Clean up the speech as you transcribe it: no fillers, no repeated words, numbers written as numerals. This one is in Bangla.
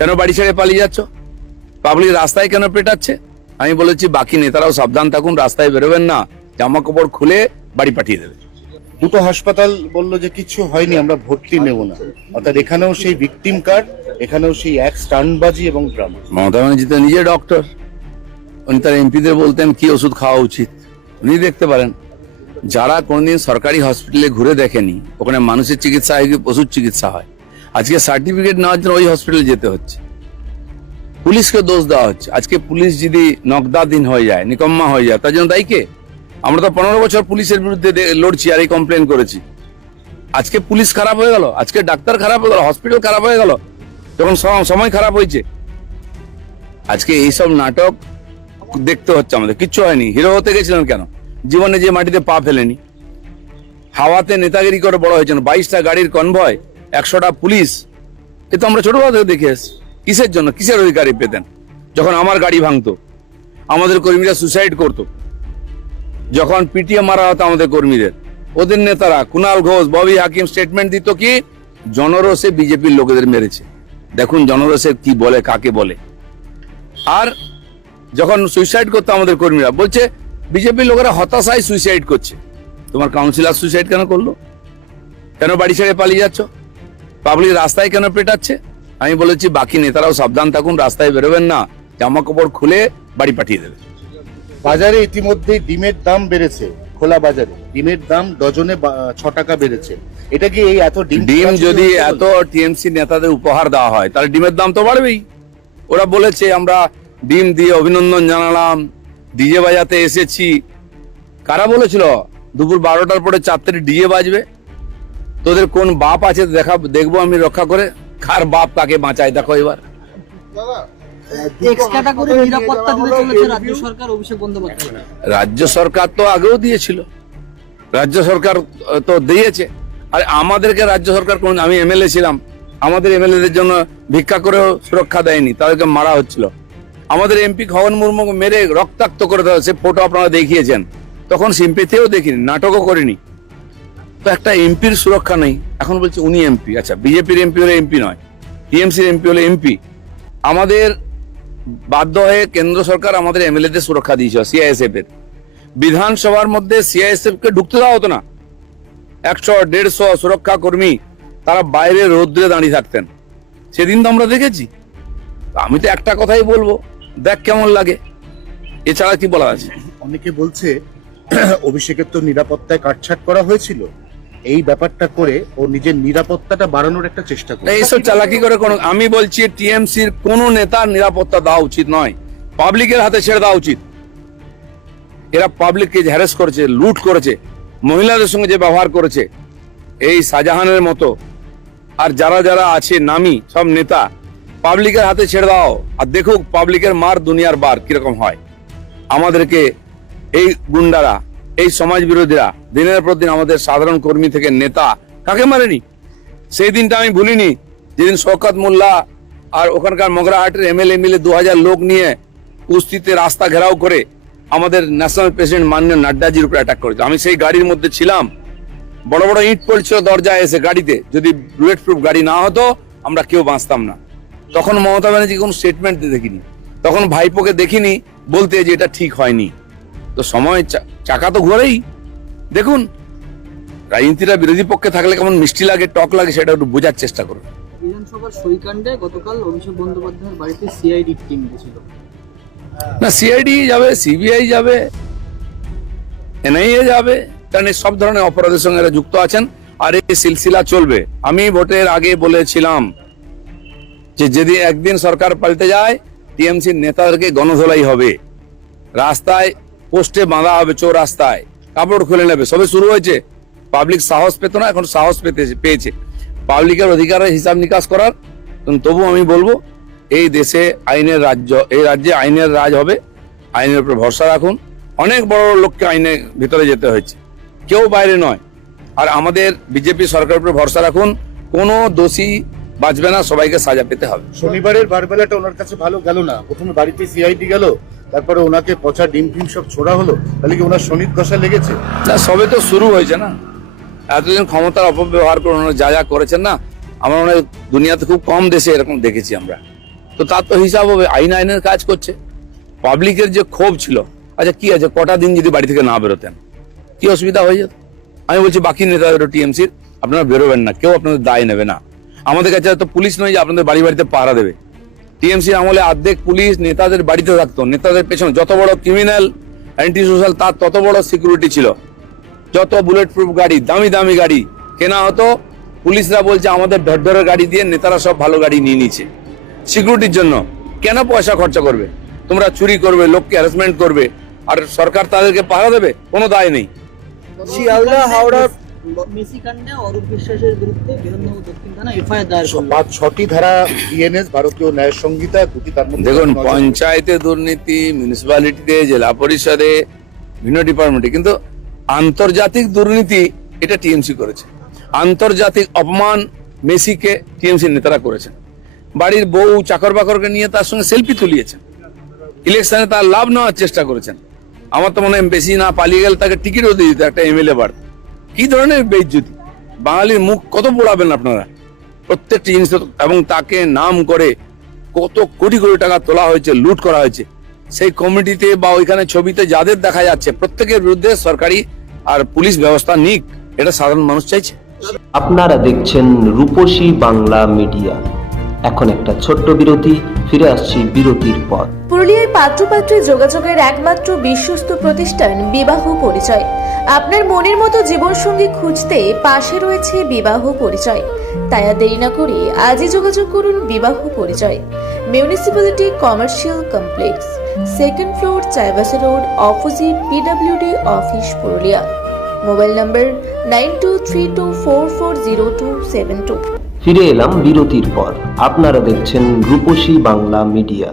কেন বাড়ি ছেড়ে পালিয়ে যাচ্ছ? পাবলিক রাস্তায় কেন পেটাচ্ছে? আমি বলেছি বাকি নেতারাও সাবধান থাকুন, রাস্তায় বেরোবেন না, জামা কাপড় খুলে বাড়ি পাঠিয়ে দেবে। দুটো হাসপাতাল বললো যে কিছু হয়নি, আমরা ভর্তি নেব না। অর্থাৎ এখানেও সেই ভিকটিম কার্ড, এখানেও সেই এক স্টান্টবাজি এবং ড্রামা। মমতা ব্যানার্জি তো নিজে ডক্টর, উনি তার এমপিদের বলতেন কি ওষুধ খাওয়া উচিত, উনি দেখতে পারেন। যারা কোনদিন সরকারি হসপিটালে ঘুরে দেখেনি ওখানে মানুষের চিকিৎসা হয় কি পশুর চিকিৎসা হয়, আজকে সার্টিফিকেট নেওয়ার জন্য ওই হসপিটালে যেতে হচ্ছে, পুলিশকে দোষ দেওয়া হচ্ছে। আজকে পুলিশ যদি নগদাধীন হয়ে যায়, নিকম্মা হয়ে যায়, তার জন্য দায়ী কে? আমরা তো 15 বছর পুলিশের বিরুদ্ধে লড়ছি আর এই কমপ্লেন করেছি। আজকে পুলিশ খারাপ হয়ে গেল, আজকে ডাক্তার খারাপ হয়ে গেল, হসপিটাল খারাপ হয়ে গেল, যখন সময় খারাপ হয়েছে। আজকে এইসব নাটক দেখতে হচ্ছে আমাদের। কিচ্ছু হয়নি। হিরো হতে গেছিলেন কেন? জীবনে যে মাটিতে পা ফেলেনি, হাওয়াতে নেতাগিরি করে বড় হয়েছেন। 22টা গাড়ির কনভয়, 100টা পুলিশ, এ তো আমরা ছোটবেলা থেকে দেখে এসেছি। কিসের জন্য, কিসের অধিকারী পেতেন? যখন আমার গাড়ি ভাঙতো, আমাদের কর্মীরা সুসাইড করতো, যখন পিটিএ মারা হতো আমাদের কর্মীদের, ওদের নেতারা কুনাল ঘোষ, ববি হাকিম স্টেটমেন্ট দিত কি জনরোষে বিজেপির লোকেদের মেরেছে। দেখুন জনরোষে কি বলে, কাকে বলে। আর যখন সুইসাইড করতো আমাদের কর্মীরা, বলছে বিজেপির লোকেরা হতাশায় সুইসাইড করছে। তোমার কাউন্সিলর সুইসাইড কেন করলো? কেন বাড়ি ছেড়ে পালিয়ে যাচ্ছ? পাবলিক রাস্তায় কেন পেটাচ্ছে? আমি বলেছি বাকি নেতারাও সাবধান থাকুন, রাস্তায় বেরোবেন না, জামা কাপড় খুলে বাড়ি পাঠিয়ে দেবে। বাজারে ইতিমধ্যেই ডিমের দাম বেড়েছে। খোলা বাজারে ডিমের দাম ডজনে 6 টাকা বেড়েছে। এটা কি এই এত ডিম যদি এত টিএমসি নেতাদের উপহার দেওয়া হয় তাহলে ডিমের দাম তো বাড়বেই। ওরা বলেছে আমরা ডিম দিয়ে অভিনন্দন জানালাম, ডিজে বাজাতে এসেছি। কারা বলেছিল দুপুর 12টার পরে 4টে ডিজে বাজবে? তোদের কোন বাপ আছে দেখবো আমি রক্ষা করে। কার বাপ কাকে বাঁচায় দেখো এবার। রাজ্য সরকার তো আগেও দিয়েছিল, রাজ্য সরকার তো দিয়েছে। আর আমাদেরকে রাজ্য সরকার কোন, আমি এমএলএ ছিলাম, আমাদের এমএলএদের জন্য ভিক্ষা করেও সুরক্ষা দেয়নি, তাদেরকে মারা হচ্ছিল। আমাদের এমপি খগন মুর্মু মেরে রক্তাক্ত করে দেওয়া, সে ফটো আপনারা দেখিয়েছেন। তখন সিম্পিতেও দেখিনি, নাটকও করিনি। তো একটা এমপির সুরক্ষা নেই। এখন বলছে উনি এমপি। আচ্ছা, বিজেপির এমপি হলে এমপি নয়, টিএমসির এমপি হলে এমপি। আমাদের বাধ্য হয়ে কেন্দ্র সরকার আমাদের এমএলএদের সুরক্ষা দিয়েছিল সিআইএসএফ এর। বিধানসভার মধ্যে সিআইএসএফ কে ঢুকতে দেওয়া হতো না। 100-150 সুরক্ষা কর্মী তারা বাইরে রোদ্রে দাঁড়িয়ে থাকতেন। সেদিন তো আমরা দেখেছি। আমি তো একটা কথাই বলবো, দেখ কেমন লাগে, এছাড়া কি বলা আছে? অনেকে বলছে অভিষেকের তো নিরাপত্তায় কাটছাট করা হয়েছিল, এই ব্যাপারটা করে ও নিজের নিরাপত্তাটা বাড়ানোর একটা চেষ্টা করে। এইসব চালাকি করে কোন, আমি বলছি টিএমসির কোন নেতার নিরাপত্তা দেওয়া উচিত নয়, পাবলিকের হাতে ছেড়ে দেওয়া উচিত। এরা পাবলিককে হ্যারাস করেছে, লুট করেছে, মহিলাদের সঙ্গে যে ব্যবহার করেছে এই শাহজাহানের মতো, আর যারা যারা আছে নামি সব নেতা, পাবলিকের হাতে ছেড়ে দাও। আর দেখুক পাবলিকের মার দুনিয়ার বার কিরকম হয়। আমাদেরকে এই গুন্ডারা, এই সমাজ বিরোধীরা দিনের পর দিন আমাদের সাধারণ কর্মী থেকে নেতা কাকে মারেনি? সেই দিনটা আমি ভুলিনি, যেদিন শওকত মোল্লা আর ওখানকার মগরাহাটের এমএলএ মিলে 2000 লোক নিয়ে কুস্তিতে রাস্তা ঘেরাও করে আমাদের ন্যাশনাল প্রেসিডেন্ট মাননীয় নাড্ডাজির উপর অ্যাটাক করেছে। আমি সেই গাড়ির মধ্যে ছিলাম, বড় বড় ইট পড়ছিল দরজায় এসে গাড়িতে। যদি বুলেট প্রুফ গাড়ি না হতো আমরা কেউ বাঁচতাম না। তখন মমতা ব্যানার্জি কোনো স্টেটমেন্ট দেখিনি, তখন ভাইপোকে দেখিনি বলতে যে এটা ঠিক হয়নি। তো সময় চাকা তো ঘোরেই। দেখুন রাজনীতিটা বিরোধী পক্ষে থাকলে কেমন মিষ্টি লাগে, টক লাগে, সেটা একটু বোঝার চেষ্টা করুন। বিধানসভার সইকাণ্ডে গতকাল অভিষেক বন্দ্যোপাধ্যায়ের বাড়িতে সিআইডি টিম গেছিল। না, সিআইডি যাবে, সিবিআই যাবে, এনআইএ যাবে, কারণ সব ধরনের অপরাধের সঙ্গে এরা যুক্ত আছেন। আর এই সিলসিলা চলবে। আমি ভোটের আগে বলেছিলাম যে যদি একদিন সরকার পাল্টে যায়, টিএমসির নেতাদেরকে গণধোলাই হবে, রাস্তায় পোস্টে বাঁধা হবে, চৌরাস্তায় কাপড় খুলে নেবে। সবে শুরু হয়েছে। পাবলিক সাহস পেত না, এখন সাহস পেয়েছে পাবলিকের অধিকারের হিসাব নিকাশ করার। তবু আমি বলবো এই দেশে আইনের রাজ্য, এই রাজ্যে আইনের রাজ হবে। আইনের উপর ভরসা রাখুন। অনেক বড় লোককে আইনের ভিতরে যেতে হয়েছে, কেউ বাইরে নয়। আর আমাদের বিজেপি সরকারের উপর ভরসা রাখুন, কোনো দোষী বাঁচবে না, সবাইকে সাজা পেতে হবে। শনিবারের বারবেলাটা ওনার কাছে ভালো গেল না। প্রথমে বাড়িতে সিআইডি গেল, তারপরে ওনাকে পচা ডিম ফিম সব ছোড়া হলো। তাহলে কি ওনার শনির দশা লেগেছে? না, সবে তো শুরু হয়েছে না। এতদিন ক্ষমতার অপব্যবহার করে ওনারা যা যা করেছেন না, আমরা দুনিয়াতে খুব কম দেশে এরকম দেখেছি আমরা। তো তার তো হিসাব হবে, আইনের কাজ করছে। পাবলিকের যে ক্ষোভ ছিল, আচ্ছা কি আছে, কটা দিন যদি বাড়ি থেকে না বেরোতেন কি অসুবিধা হয়ে যেত? আমি বলছি বাকি নেতাদেরও টিএমসির, আপনারা বেরোবেন না, কেউ আপনাদের দায় নেবে না। আমাদের কাছে তো পুলিশ নয় যে আপনাদের বাড়ি বাড়িতে পাহারা দেবে। টিএমসি আমলে অর্ধেক পুলিশ নেতাদের বাড়িতে থাকতো, নেতাদের পেছনে যত বড় ক্রিমিনাল অ্যান্টি সোশ্যাল তার তত বড় সিকিউরিটি ছিল। যত বুলেট প্রুফ গাড়ি, দামি দামি গাড়ি কেনা হতো, পুলিশরা বলছে আমাদের ঢরঢরের গাড়ি দিয়ে নেতারা সব ভালো গাড়ি নিয়ে নিচ্ছে সিকিউরিটির জন্য। কেন পয়সা খরচা করবে? তোমরা চুরি করবে, লোককে হ্যারাসমেন্ট করবে, আর সরকার তাদেরকে পাহারা দেবে? কোনো দায় নেই। শিয়ালদা হাওড়া মেসি কাণ্ডে অরূপ বিশ্বাসের বিরুদ্ধে বিধাননগর দক্ষিণ থানা এফআইআর দায়ের করলো। 5-6টি ধারা বিএনএস, ভারতীয় ন্যায় সংহিতা, দুটি তার মধ্যে দেখুন, পঞ্চায়েতে দুর্নীতি, মিউনিসিপ্যালিটিতে, জেলা পরিষদে, বিভিন্ন ডিপার্টমেন্টে, কিন্তু আন্তর্জাতিক দুর্নীতি এটা টিএমসি করেছে। আন্তর্জাতিক অপমান মেসিকে টিএমসি নেতারা করেছেন। বাড়ির বউ চাকর বাকরকে নিয়ে তার সঙ্গে সেলফি তুলিয়েছেন। ইলেকশনে তার লাভ নেওয়ার চেষ্টা করেছেন। আমার তো মনে হয় বেশি না পালিয়ে গেলে তাকে টিকিটও দিয়ে দিত, একটা এমএলএ বাড়ত। কি ধরনের বেইজ্জতি! বাঙালির মুখ কত পোড়াবেন আপনারা প্রত্যেকটি জিনিস। এবং তাকে নাম করে কত কোটি কোটি টাকা তোলা হয়েছে, লুট করা হয়েছে। সেই কমিটিতে বা ওইখানে ছবিতে যাদের দেখা যাচ্ছে প্রত্যেকের বিরুদ্ধে সরকারি আর পুলিশ ব্যবস্থা নিক, এটা সাধারণ মানুষ চাইছে। আপনারা দেখছেন রূপসী বাংলা মিডিয়া। এখন একটা ছোট্ট বিরতি, ফিরে আসছি বিরতির পর। পুরুলিয়ায় পাত্রপাত্রী যোগাযোগের একমাত্র বিশ্বস্ত প্রতিষ্ঠান বিবাহ পরিচয়। আপনার মনের মতো জীবনসঙ্গী খুঁজতে পাশে রয়েছে বিবাহ পরিচয়। তাই আর দেরি না করে আজই যোগাযোগ করুন বিবাহ পরিচয়। Municipality commercial complex, 2nd floor, Chaibasa road, opposite PWD office, Purulia. Mobile নম্বর 9232440272। ফিরে এলাম বিরতির পর। আপনারা দেখছেন রূপসী বাংলা মিডিয়া।